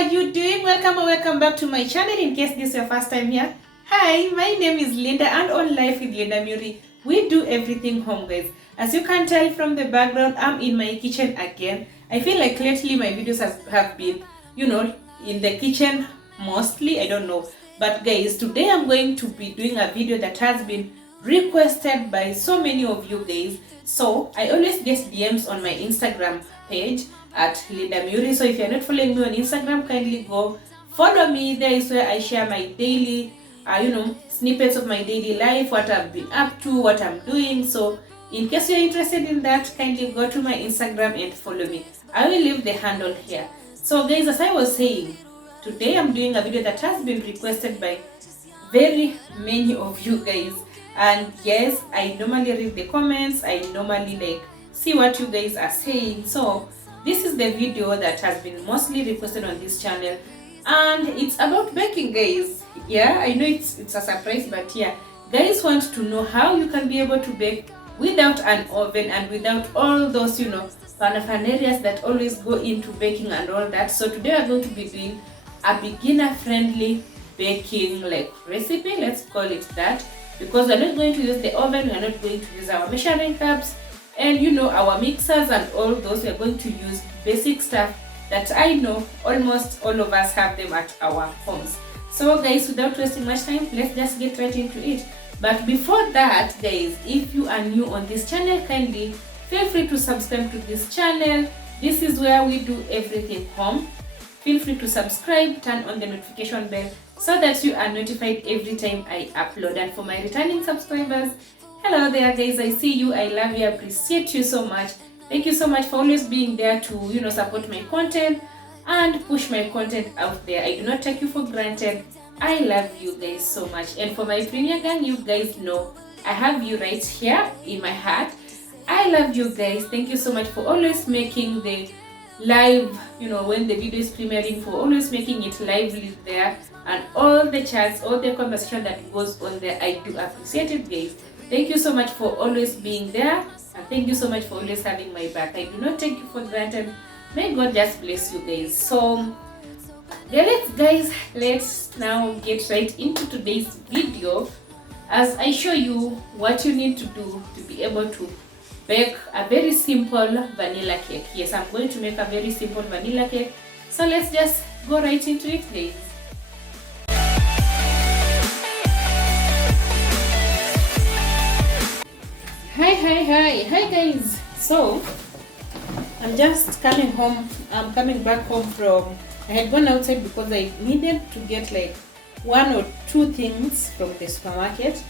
are you doing? Welcome or welcome back to my channel. In case this is your first time here, hi, my name is Linda, and on Life with Linda Muri we do everything home, guys. As you can tell from the background, I'm in my kitchen again. I feel like lately my videos have been, in the kitchen mostly. I don't know, but guys, today I'm going to be doing a video that has been requested by so many of you guys. So I always get DMs on my Instagram page at Linda Muri. So if you're not following me on Instagram, kindly go follow me. There is where I share my daily snippets of my daily life, what I've been up to, what I'm doing. So in case you're interested in that, kindly go to my Instagram and follow me. I will leave the handle here. So guys, as I was saying, today I'm doing a video that has been requested by very many of you guys. And yes, I normally read the comments, I normally see what you guys are saying. So this is the video that has been mostly requested on this channel, and it's about baking, guys. Yeah, I know it's a surprise, but yeah, guys want to know how you can be able to bake without an oven and without all those paraphernalias that always go into baking and all that. So today we're going to be doing a beginner friendly baking recipe, let's call it that, because we're not going to use the oven, we're not going to use our measuring cups and our mixers and all those. We're going to use basic stuff that I know almost all of us have them at our homes. So guys, without wasting much time, let's just get right into it. But before that, guys, if you are new on this channel, kindly feel free to subscribe to this channel. This is where we do everything home. Feel free to subscribe, turn on the notification bell so that you are notified every time I upload. And for my returning subscribers, hello there, guys. I see you, I love you, I appreciate you so much. Thank you so much for always being there to support my content and push my content out there. I do not take you for granted. I love you guys so much. And for my premier gang, you guys know I have you right here in my heart. I love you guys. Thank you so much for always making the live, when the video is premiering, for always making it lively there, and all the chats, all the conversation that goes on there. I do appreciate it, guys. Thank you so much for always being there, and thank you so much for always having my back. I do not take you for granted. May God just bless you guys. So yeah, let's now get right into today's video as I show you what you need to do to be able to bake a very simple vanilla cake. Yes, I'm going to make a very simple vanilla cake. So let's just go right into it, guys. Hi guys. So I'm just coming home. I'm coming back home from, I had gone outside because I needed to get one or two things from the supermarket.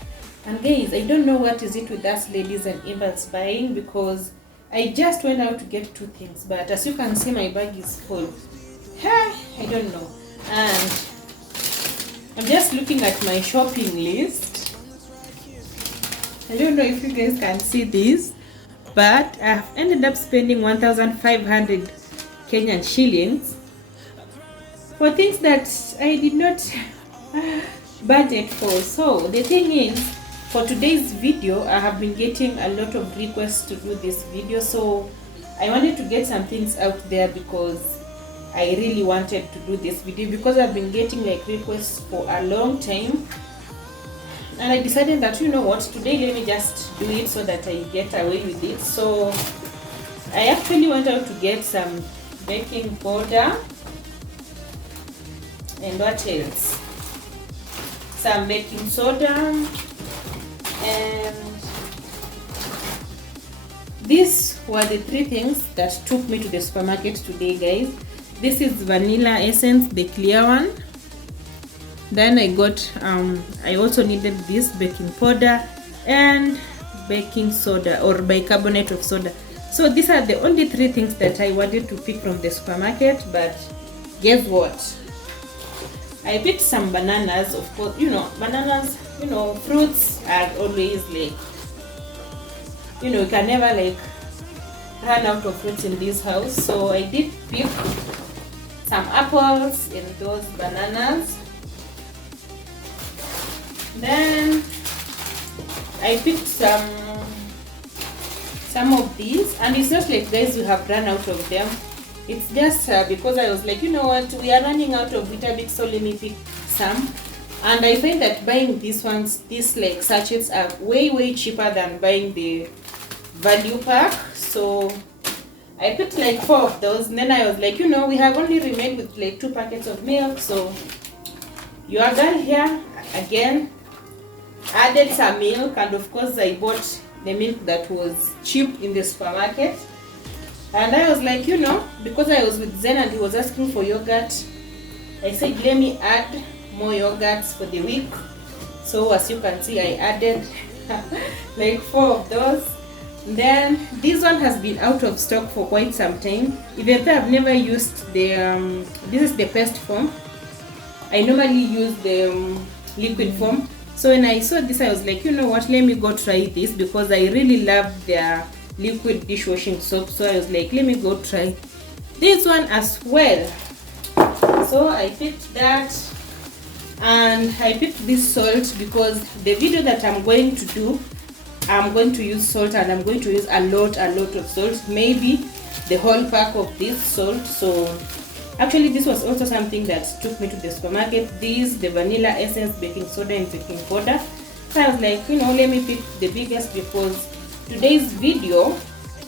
And guys, I don't know what is it with us ladies and impulse buying, because I just went out to get two things, but as you can see, my bag is full. I don't know. And I'm just looking at my shopping list. I don't know if you guys can see this, but I've ended up spending 1,500 Kenyan shillings for things that I did not budget for. So the thing is, for today's video, I have been getting a lot of requests to do this video, so I wanted to get some things out there because I really wanted to do this video, because I've been getting requests for a long time. And I decided that, today let me just do it so that I get away with it. So I actually went out to get some baking powder, and what else? Some baking soda, and these were the three things that took me to the supermarket today, guys. This is vanilla essence, the clear one. Then I got I also needed this baking powder and baking soda, or bicarbonate of soda. So these are the only three things that I wanted to pick from the supermarket. But guess what? I picked some bananas, of course. Bananas, fruits are always you can never run out of fruits in this house. So I did pick some apples and those bananas. Then I picked some of these, and it's not like, guys, you have run out of them. It's just because I was like, you know what, we are running out of Weetabix, so let me pick some. And I find that buying these ones, these like sachets, are way cheaper than buying the value pack. So I picked like 4 of those, and then I was like, you know, we have only remained with like 2 packets of milk. So your girl here again added some milk, and of course I bought the milk that was cheap in the supermarket. And I was like, you know, because I was with Zen and he was asking for yogurt, I said let me add more yogurts for the week. So as you can see, I added like 4 of those. Then this one has been out of stock for quite some time, even though I've never used the this is the paste form. I normally use the liquid form. So when I saw this, I was like, you know what, let me go try this, because I really love their liquid dishwashing soap. So I was like, let me go try this one as well. So I picked that, and I picked this salt because the video that I'm going to do, I'm going to use salt, and I'm going to use a lot of salt, maybe the whole pack of this salt. So actually this was also something that took me to the supermarket, the vanilla essence, baking soda and baking powder. So I was like, you know, let me pick the biggest, because today's video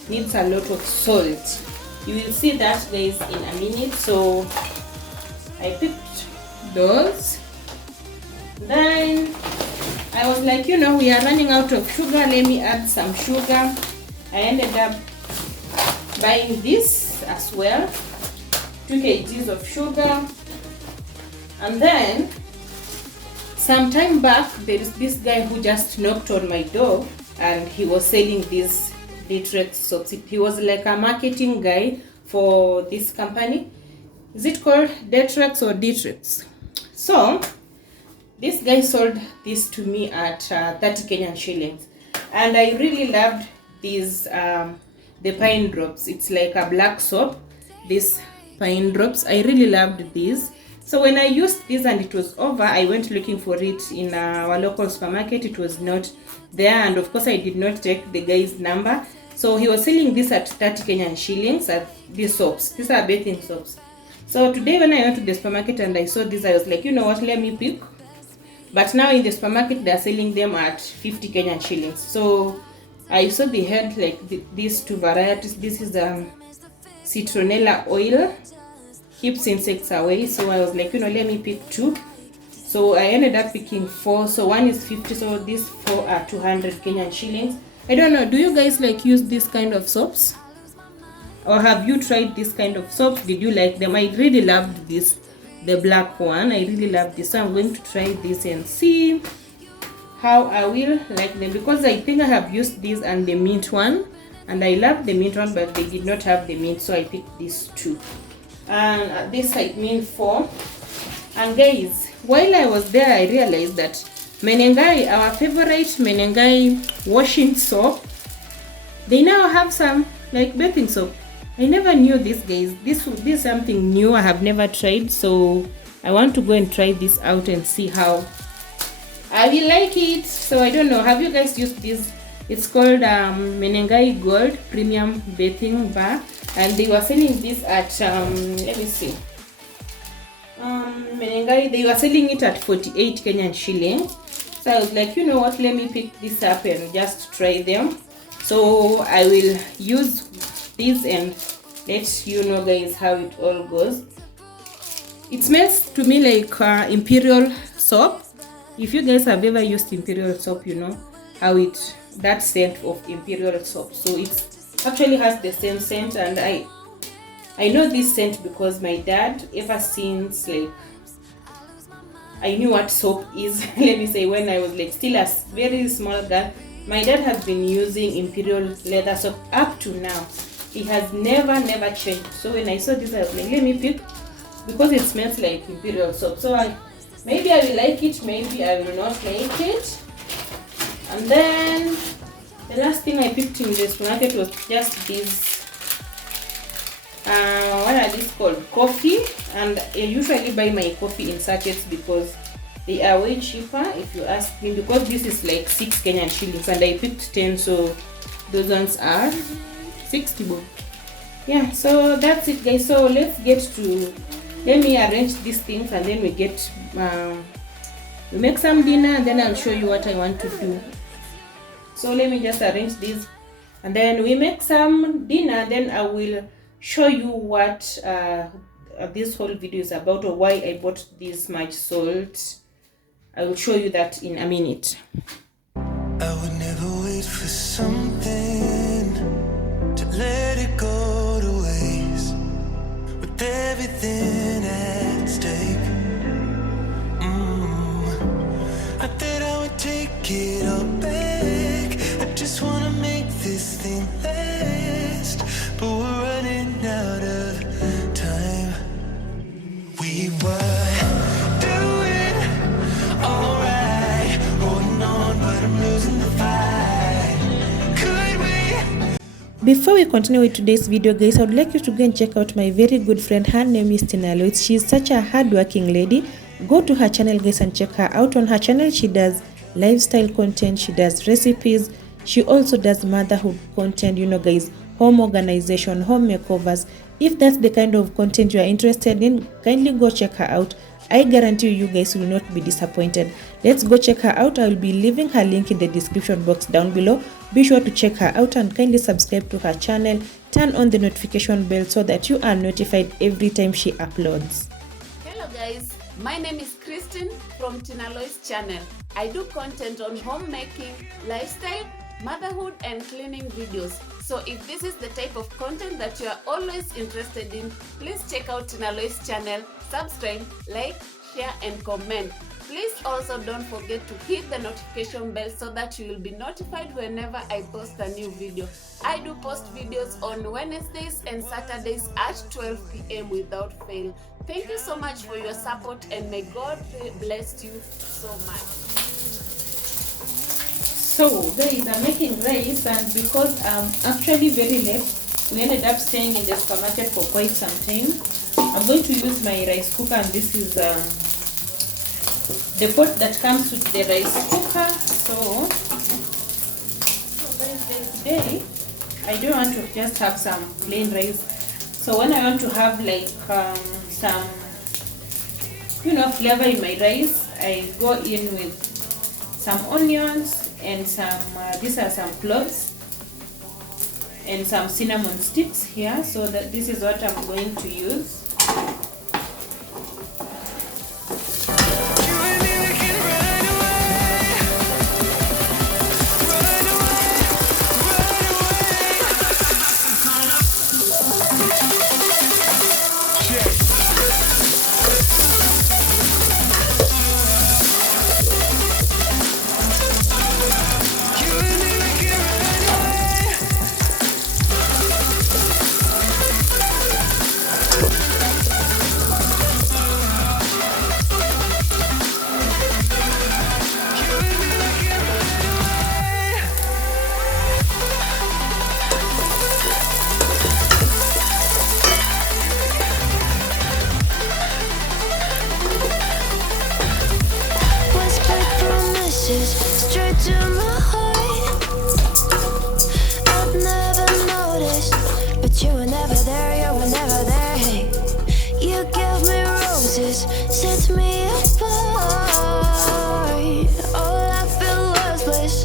needs a lot of salt. You will see that guys in a minute. So I picked those. Then I was like, you know, we are running out of sugar, let me add some sugar. I ended up buying this as well, 2 kgs of sugar. And then some time back, there is this guy who just knocked on my door, and he was selling these Detrex soaps. He was like a marketing guy for this company. Is it called Detrex or Detrex? So this guy sold this to me at 30 Kenyan shillings, and I really loved these the pine drops. It's like a black soap, these pine drops. I really loved these. So when I used this and it was over, I went looking for it in our local supermarket. It was not there, and of course I did not take the guy's number. So he was selling this at 30 Kenyan shillings at these soaps. These are bathing soaps. So today when I went to the supermarket and I saw this, I was like, you know what, let me pick. But now in the supermarket, they're selling them at 50 Kenyan shillings. So I saw they had like these 2 varieties. This is citronella oil, keeps insects away. So I was like, you know, let me pick 2. So I ended up picking 4. So one is 50. So these 4 are 200 Kenyan shillings. I don't know. Do you guys like use this kind of soaps? Or have you tried this kind of soaps? Did you like them? I really loved this. The black one, I really love this. So I'm going to try this and see how I will like them, because I think I have used this and the mint one, and I love the mint one, but they did not have the mint, so I picked these 2. And at this I mean 4. And guys, while I was there, I realized that Menengai, our favorite Menengai washing soap, they now have some like bathing soap. I never knew this, guys. This is something new I have never tried, so I want to go and try this out and see how I will like it. So I don't know, have you guys used this? It's called Menengai Gold Premium Bathing Bar, and they were selling this at let me see, Menengai, they were selling it at 48 Kenyan shillings. So I was like, you know what, let me pick this up and just try them. So I will use this and let you know guys how it all goes. It smells to me like imperial soap. If you guys have ever used imperial soap, you know how that scent of imperial soap. So it actually has the same scent, and I know this scent because my dad, ever since like I knew what soap is, let me say, when I was like still a very small girl, my dad has been using imperial leather soap up to now. He has never changed. So when I saw this, I was like, let me pick, because it smells like imperial soap. So maybe I will like it, maybe I will not like it. And then the last thing I picked in the supermarket was just this what are these called, coffee. And I usually buy my coffee in sachets because they are way cheaper, if you ask me, because this is like 6 Kenyan shillings and I picked 10, so those ones are 60 bob. Yeah, so that's it guys. So let me arrange these things, and then we make some dinner, and then I'll show you what I want to do. So let me just arrange this, and then we make some dinner, then I will show you what this whole video is about, or why I bought this much salt. I will show you that in a minute. I would never wait for something to let it go to waste, with everything at stake. I thought I would take it all back. I just wanna make this thing last, but we're running out of time. We were doing alright, holding on, but I'm losing the fight. Could we? Before we continue with today's video guys, I would like you to go and check out my very good friend. Her name is Tina Loitz. She's such a hardworking lady. Go to her channel guys and check her out. On her channel she does lifestyle content, she does recipes, she also does motherhood content, you know guys, home organization, home makeovers. If that's the kind of content you are interested in, kindly go check her out. I guarantee you guys will not be disappointed. Let's go check her out. I will be leaving her link in the description box down below. Be sure to check her out and kindly subscribe to her channel. Turn on the notification bell so that you are notified every time she uploads. Hello guys, my name is Christine from Tina Loitz channel. I do content on homemaking, lifestyle, motherhood and cleaning videos. So if this is the type of content that you are always interested in, please check out Tina Loitz channel, subscribe, like, share and comment. Please also don't forget to hit the notification bell so that you will be notified whenever I post a new video. I do post videos on Wednesdays and Saturdays at 12 p.m. without fail. Thank you so much for your support and may God bless you so much. So guys, I'm making rice, and because I'm actually very late, we ended up staying in the supermarket for quite some time. I'm going to use my rice cooker, and this is the pot that comes with the rice cooker. So guys, today I don't want to just have some plain rice. So when I want to have like some flavor in my rice, I go in with some onions and some these are some cloves and some cinnamon sticks here. So that this is what I'm going to use. Straight to my heart. I've never noticed, but you were never there, you were never there. Hey, you gave me roses, set me apart. All I feel was bliss,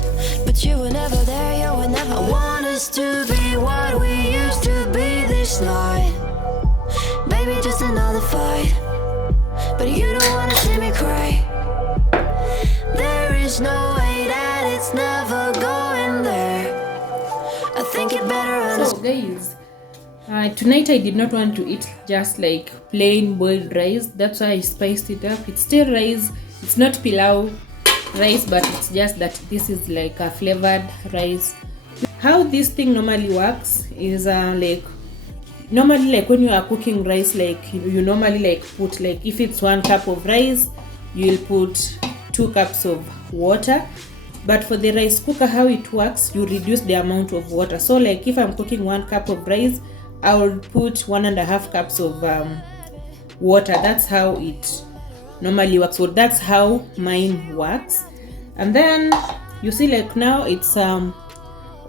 but you were never there, you were never. I want us to be what we used to be this night. Baby, just another fight, but you don't wanna see me cry. There is no way that it's never going there. I think it better So guys, tonight I did not want to eat just like plain boiled rice. That's why I spiced it up. It's still rice. It's not pilau rice, but it's just that this is like a flavored rice. How this thing normally works is normally like when you are cooking rice, like you normally like put, like if it's 1 cup of rice, you'll put 2 cups of water. But for the rice cooker, how it works, you reduce the amount of water. So like if I'm cooking 1 cup of rice, I will put 1.5 cups of water. That's how it normally works. So that's how mine works. And then you see like now it's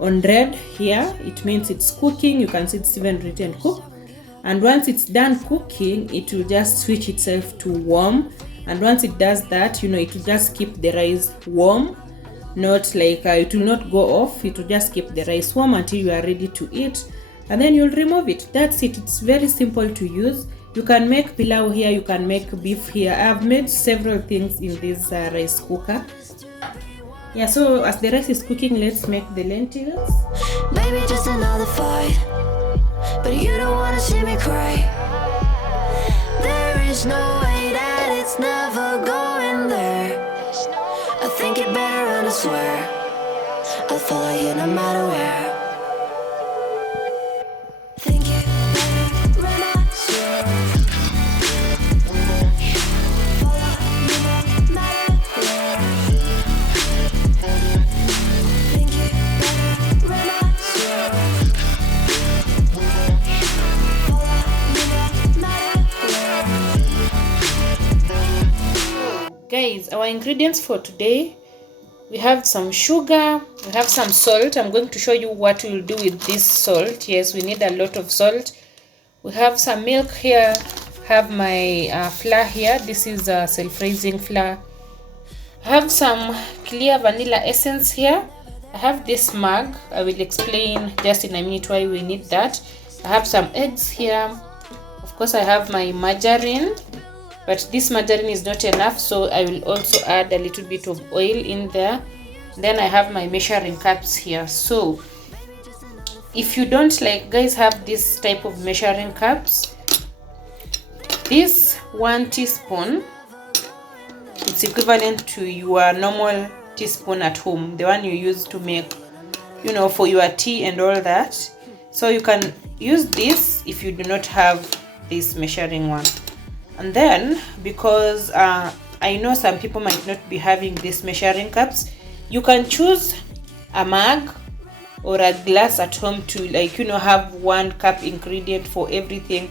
on red here, it means it's cooking. You can see it's even written cook. And once it's done cooking, it will just switch itself to warm. And once it does that, it will just keep the rice warm. Not like it will not go off. It will just keep the rice warm until you are ready to eat. And then you'll remove it. That's it. It's very simple to use. You can make pilau here. You can make beef here. I've made several things in this rice cooker. Yeah, so as the rice is cooking, let's make the lentils. Maybe just another fight, but you don't wanna see me cry. There is no way that it's never going there. I think it better and I swear I'll follow you no matter where. Think it better and I swear follow you no matter where. Think it better and I swear follow you no matter where. Guys, our ingredients for today, we have some sugar, we have some salt. I'm going to show you what we'll do with this salt. Yes, we need a lot of salt. We have some milk here. Have my flour here. This is a self-raising flour. I have some clear vanilla essence here. I have this mug. I will explain just in a minute why we need that. I have some eggs here. Of course, I have my margarine, but this margarine is not enough, so I will also add a little bit of oil in there. Then I have my measuring cups here. So if you don't guys have this type of measuring cups, this 1 teaspoon, it's equivalent to your normal teaspoon at home, the one you use to make, for your tea and all that. So you can use this if you do not have this measuring one. And then, because I know some people might not be having these measuring cups, you can choose a mug or a glass at home to have 1 cup ingredient for everything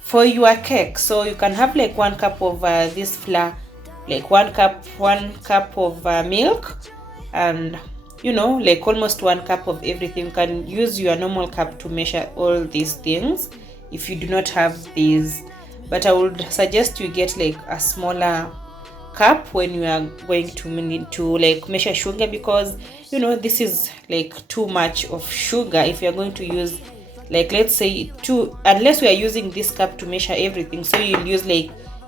for your cake. So you can have 1 cup of this flour, 1 cup of milk, and almost 1 cup of everything. You can use your normal cup to measure all these things if you do not have these. But I would suggest you get a smaller cup when you are going to need to measure sugar, because this is too much of sugar if you are going to use let's say 2, unless we are using this cup to measure everything. So you'll use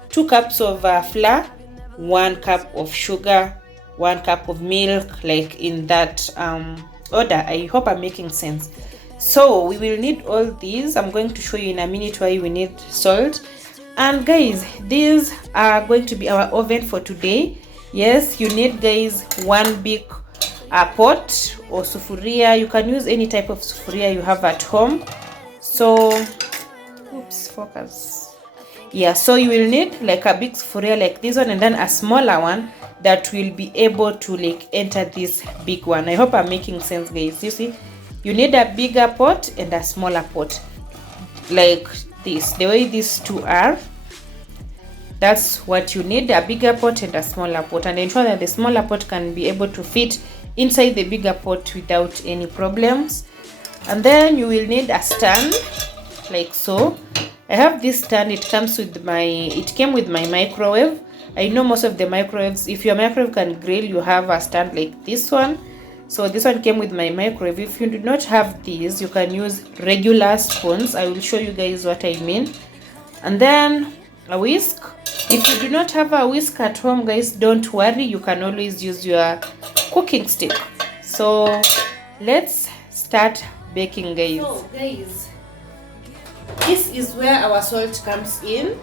2 cups of flour, 1 cup of sugar, 1 cup of milk, in that order. I hope I'm making sense. So we will need all these. I'm going to show you in a minute why we need salt. And guys, these are going to be our oven for today. Yes, you need, guys, 1 big pot or sufuria. You can use any type of sufuria you have at home. So oops, focus. Yeah, so you will need a big sufuria like this one, and then a smaller one that will be able to enter this big one. I hope I'm making sense, guys. You see, you need a bigger pot and a smaller pot this, the way these two are. That's what you need, a bigger pot and a smaller pot, and ensure that the smaller pot can be able to fit inside the bigger pot without any problems. And then you will need a stand like so. I have this stand. It came with my microwave. I know most of the microwaves, if your microwave can grill, you have a stand like this one. So this one came with my microwave. If you do not have these, you can use regular spoons. I will show you guys what I mean. And then a whisk. If you do not have a whisk at home, guys, don't worry, you can always use your cooking stick. So let's start baking, guys. So guys, this is where our salt comes in.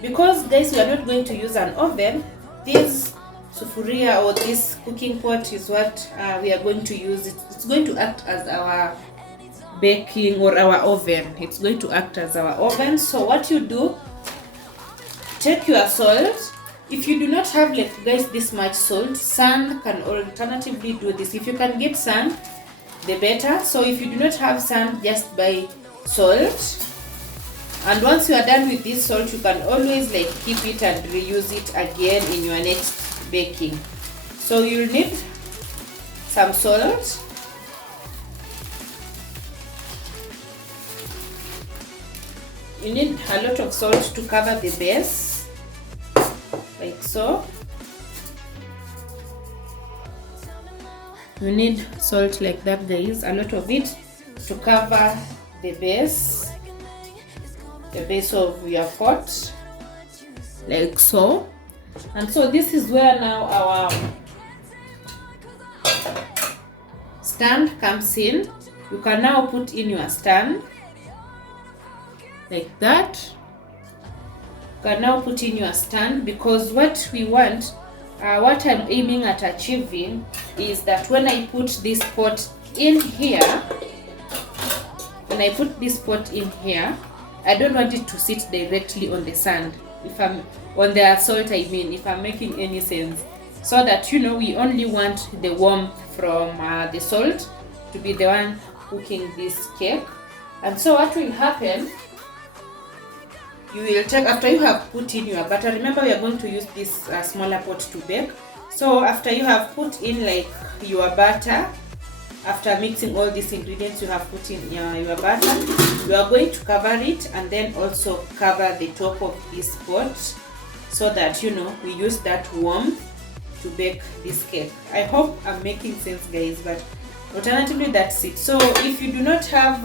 Because guys, we are not going to use an oven, this sufuria or this cooking pot is what we are going to use. It's going to act as our baking or our oven. It's going to act as our oven. So what you do, take your salt. If you do not have, guys, this much salt, sand can alternatively do this. If you can get sand, the better. So if you do not have sand, just buy salt. And once you are done with this salt, you can always keep it and reuse it again in your next baking. So you'll need some salt, you need a lot of salt to cover the base, like so. You need salt like that, guys, a lot of it to cover the base of your pot, like so. And so this is where now our stand comes in. You can now put in your stand like that. You can now put in your stand, because what we want, what I'm aiming at achieving is that when I put this pot in here, I don't want it to sit directly on the sand. If I'm on the salt, I mean, if I'm making any sense, so that, you know, we only want the warmth from the salt to be the one cooking this cake. And so what will happen, you will take, after you have put in your butter, remember we are going to use this smaller pot to bake. So after you have put in like your butter, after mixing all these ingredients you have put in your butter, you are going to cover it and then also cover the top of this pot, so that, you know, we use that warmth to bake this cake. I hope I'm making sense, guys, but alternatively that's it. So if you do not have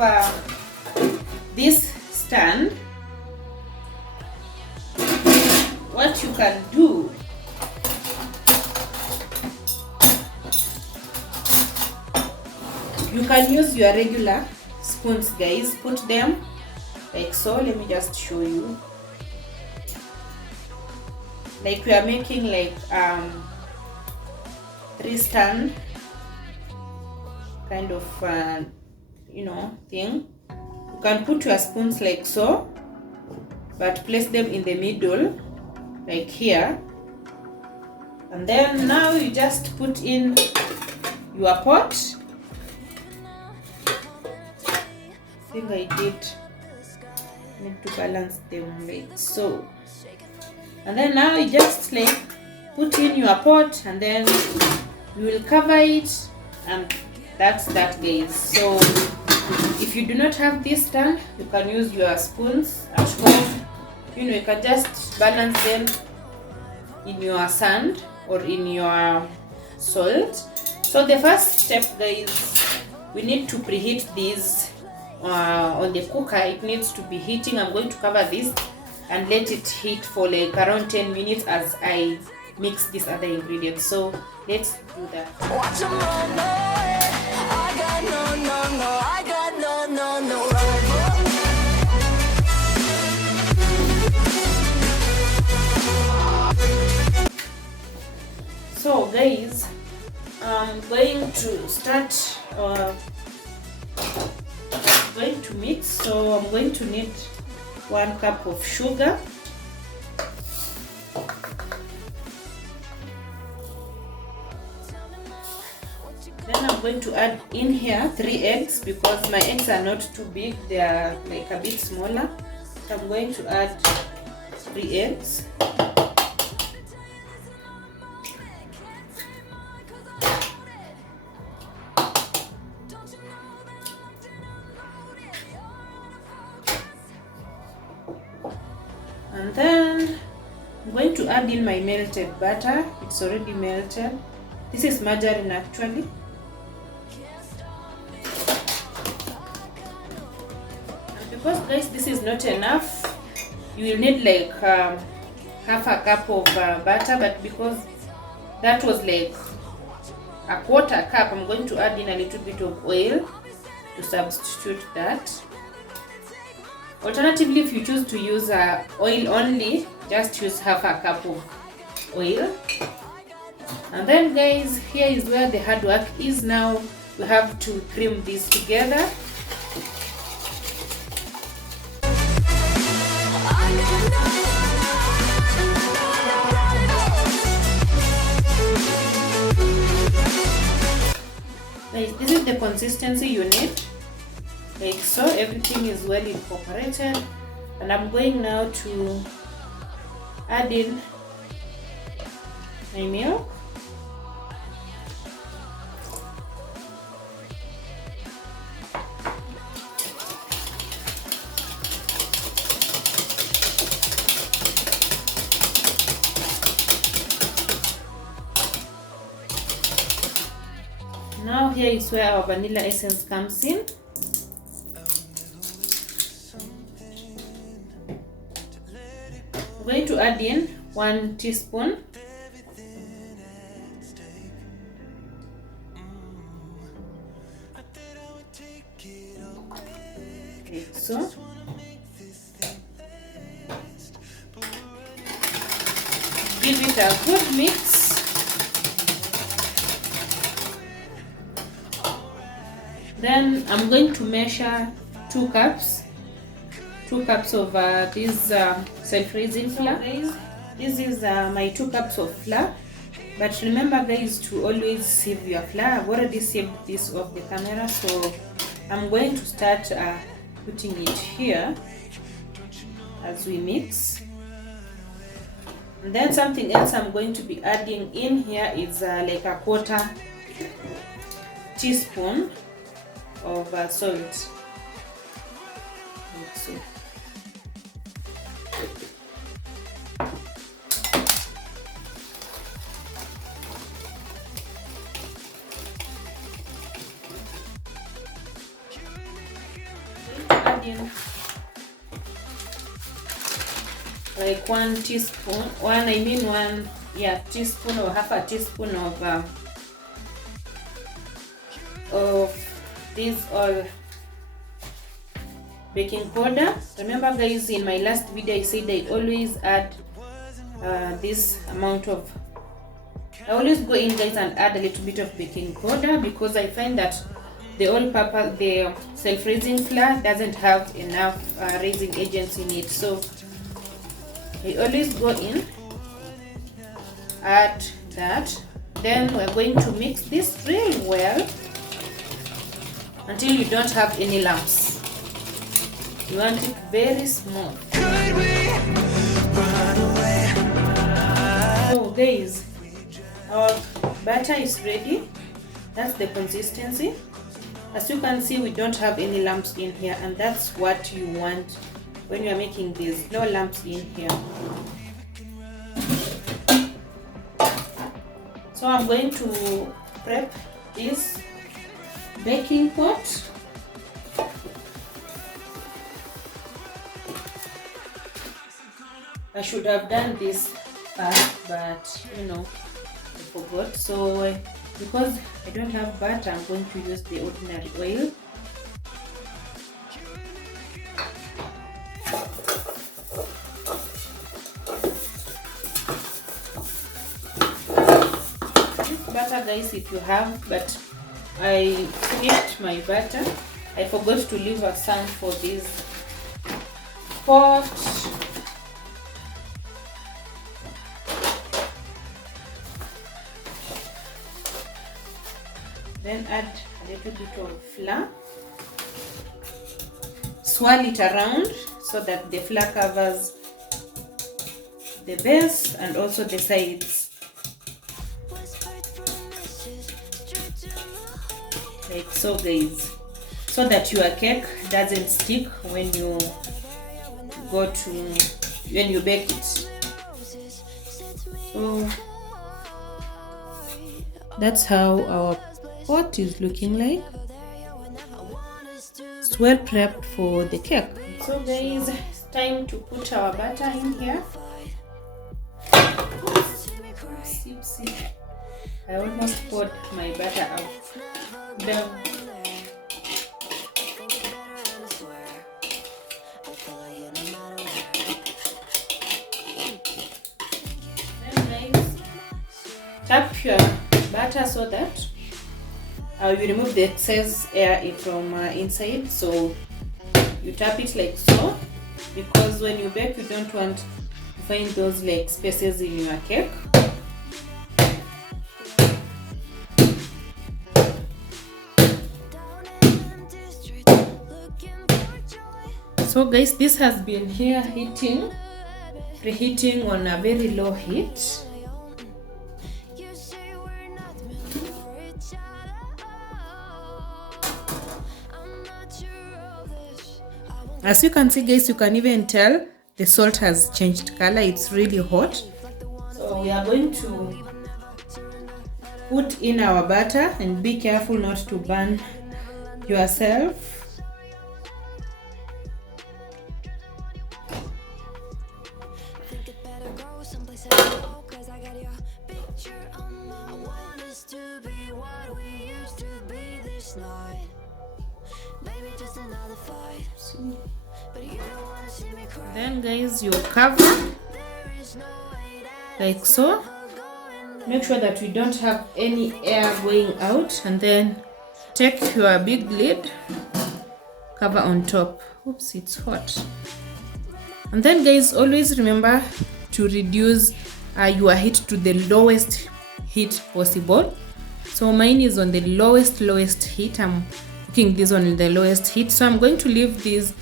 this stand, what you can do, you can use your regular spoons, guys. Put them like so. Let me just show you. Like we are making like 3 stand kind of you know, thing. You can put your spoons like so, but place them in the middle like here, and then now you just put in your pot. I think I need to balance them like so, and then now you just like put in your pot, and then you will cover it, and that's that, guys. So if you do not have this stand, you can use your spoons at home. You know, you can just balance them in your sand or in your salt. So the first step, guys, we need to preheat this on the cooker. It needs to be heating. I'm going to cover this and let it heat for like around 10 minutes as I mix these other ingredients. So let's do that. Watch 'em run away. I got no rival. So guys, I'm going to start going to mix. So I'm going to need 1 cup of sugar, then I'm going to add in here 3 eggs, because my eggs are not too big, they are like a bit smaller. So I'm going to add 3 eggs. And then I'm going to add in my melted butter. It's already melted. This is margarine actually. And because, guys, this is not enough, you will need like half a cup of butter, but because that was like a 1/4 cup, I'm going to add in a little bit of oil to substitute that. Alternatively, if you choose to use oil only, just use half a cup of oil. And then, guys, here is where the hard work is. Now we have to cream this together. Guys, this is the consistency you need. Like so, everything is well incorporated, and I'm going now to add in my milk. here is where our vanilla essence comes in. We're going to add in 1 teaspoon. Okay, so give it a good mix. Then I'm going to measure 2 cups of this self-raising flour. This is my 2 cups of flour, but remember guys to always sieve your flour. I've already sieved this off the camera, so I'm going to start putting it here as we mix. And then something else I'm going to be adding in here is like a 1/4 teaspoon of salt. Like so. Add in like 1 teaspoon, one teaspoon or half a teaspoon of this all baking powder. Remember guys, in my last video I said I always add this amount of, I always go in guys and add a little bit of baking powder, because I find that the all-purpose, the self-raising flour doesn't have enough raising agents in it, so I always go in, add that. Then we're going to mix this really well until you don't have any lumps. You want it very smooth. So guys, our batter is ready. That's the consistency. As you can see, we don't have any lumps in here, and that's what you want when you are making this. No lumps in here. So I'm going to prep this baking pot. I should have done this fast, but you know, I forgot. So because I don't have butter, I'm going to use the ordinary oil. This butter guys, if you have, but I finished my butter. I forgot to leave a some for this pot. Then add a little bit of flour. Swirl it around so that the flour covers the base and also the sides. Like so guys, so that your cake doesn't stick when you bake it. So that's how our pot is looking like. It's well prepped for the cake. So guys, it's time to put our butter in here. I almost poured my butter out. Then guys, tap your butter so that you remove the excess air from inside. So you tap it like so, because when you bake you don't want to find those like spaces in your cake. So guys, this has been here preheating on a very low heat. As you can see guys, you can even tell the salt has changed color. It's really hot. So we are going to put in our butter and be careful not to burn yourself. Then guys, you cover like so. Make sure that we don't have any air going out, and then take your big lid, cover on top. Oops, it's hot. And then guys, always remember to reduce your heat to the lowest heat possible. So mine is on the lowest heat. I'm cooking this on the lowest heat, so I'm going to leave this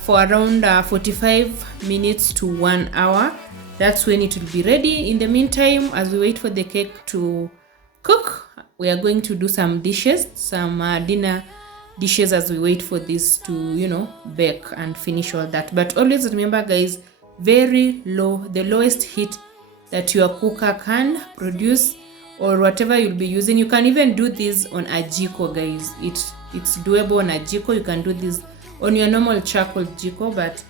for around 45 minutes to 1 hour. That's when it will be ready. In the meantime, as we wait for the cake to cook, we are going to do some dishes, some dinner dishes, as we wait for this to, you know, bake and finish all that. But always remember guys, very low, the lowest heat that your cooker can produce, or whatever you'll be using. You can even do this on a jiko guys. It's doable on a jiko. You can do this on your normal charcoal jiko, but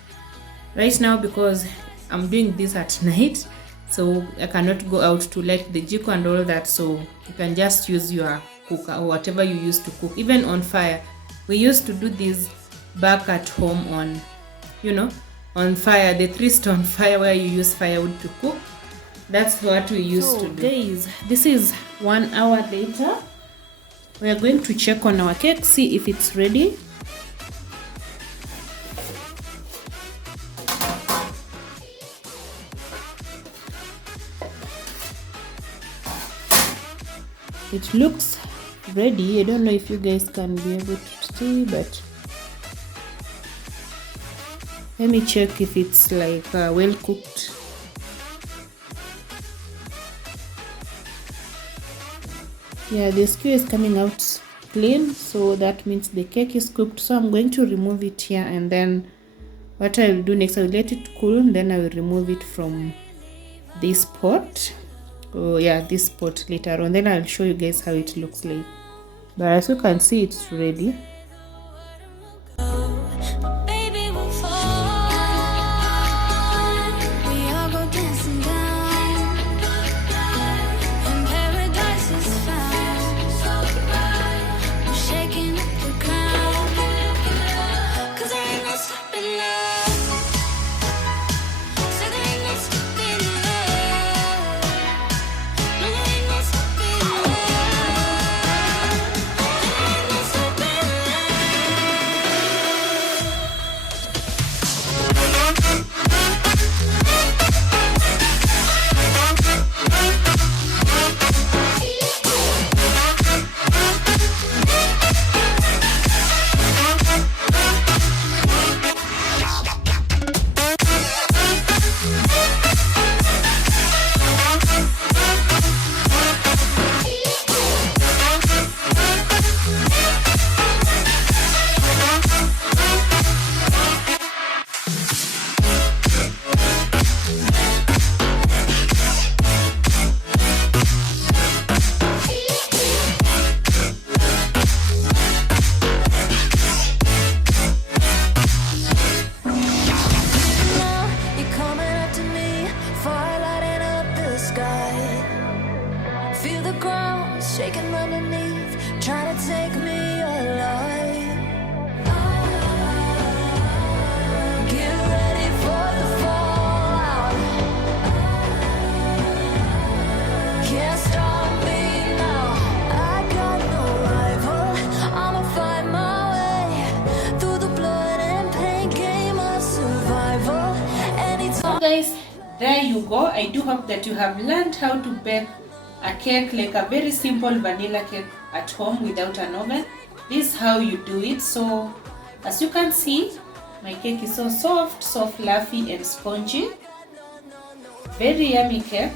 right now, because I'm doing this at night, so I cannot go out to light the jiko and all that, so you can just use your cooker or whatever you use to cook. Even on fire, we used to do this back at home on, you know, on fire, the 3-stone fire where you use firewood to cook. That's what we used to do. Guys, this is 1 hour later. We are going to check on our cake, see if it's ready. It looks ready. I don't know if you guys can be able to see, but let me check if it's like well cooked. Yeah, the skewer is coming out clean, so that means the cake is cooked. So I'm going to remove it here, and then what I will do next, I will let it cool, and then I will remove it from this pot. Oh yeah, this pot later on, then I'll show you guys how it looks like. But as you can see, it's ready. shaking underneath, trying to take me alive. Get ready for the fallout. Can't stop me now. I got no rival. I'ma find my way through the blood and pain game of survival. Anytime. So guys, there you go. I do hope that you have learned how to bake a cake, like a very simple vanilla cake at home without an oven. This is how you do it. So as you can see, my cake is so soft, fluffy and spongy. Very yummy cake.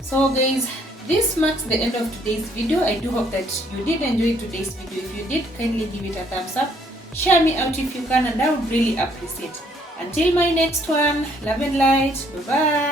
So guys, this marks the end of today's video. I do hope that you did enjoy today's video. If you did, kindly give it a thumbs up. Share me out if you can, and I would really appreciate it. Until my next one, love and light. Bye bye.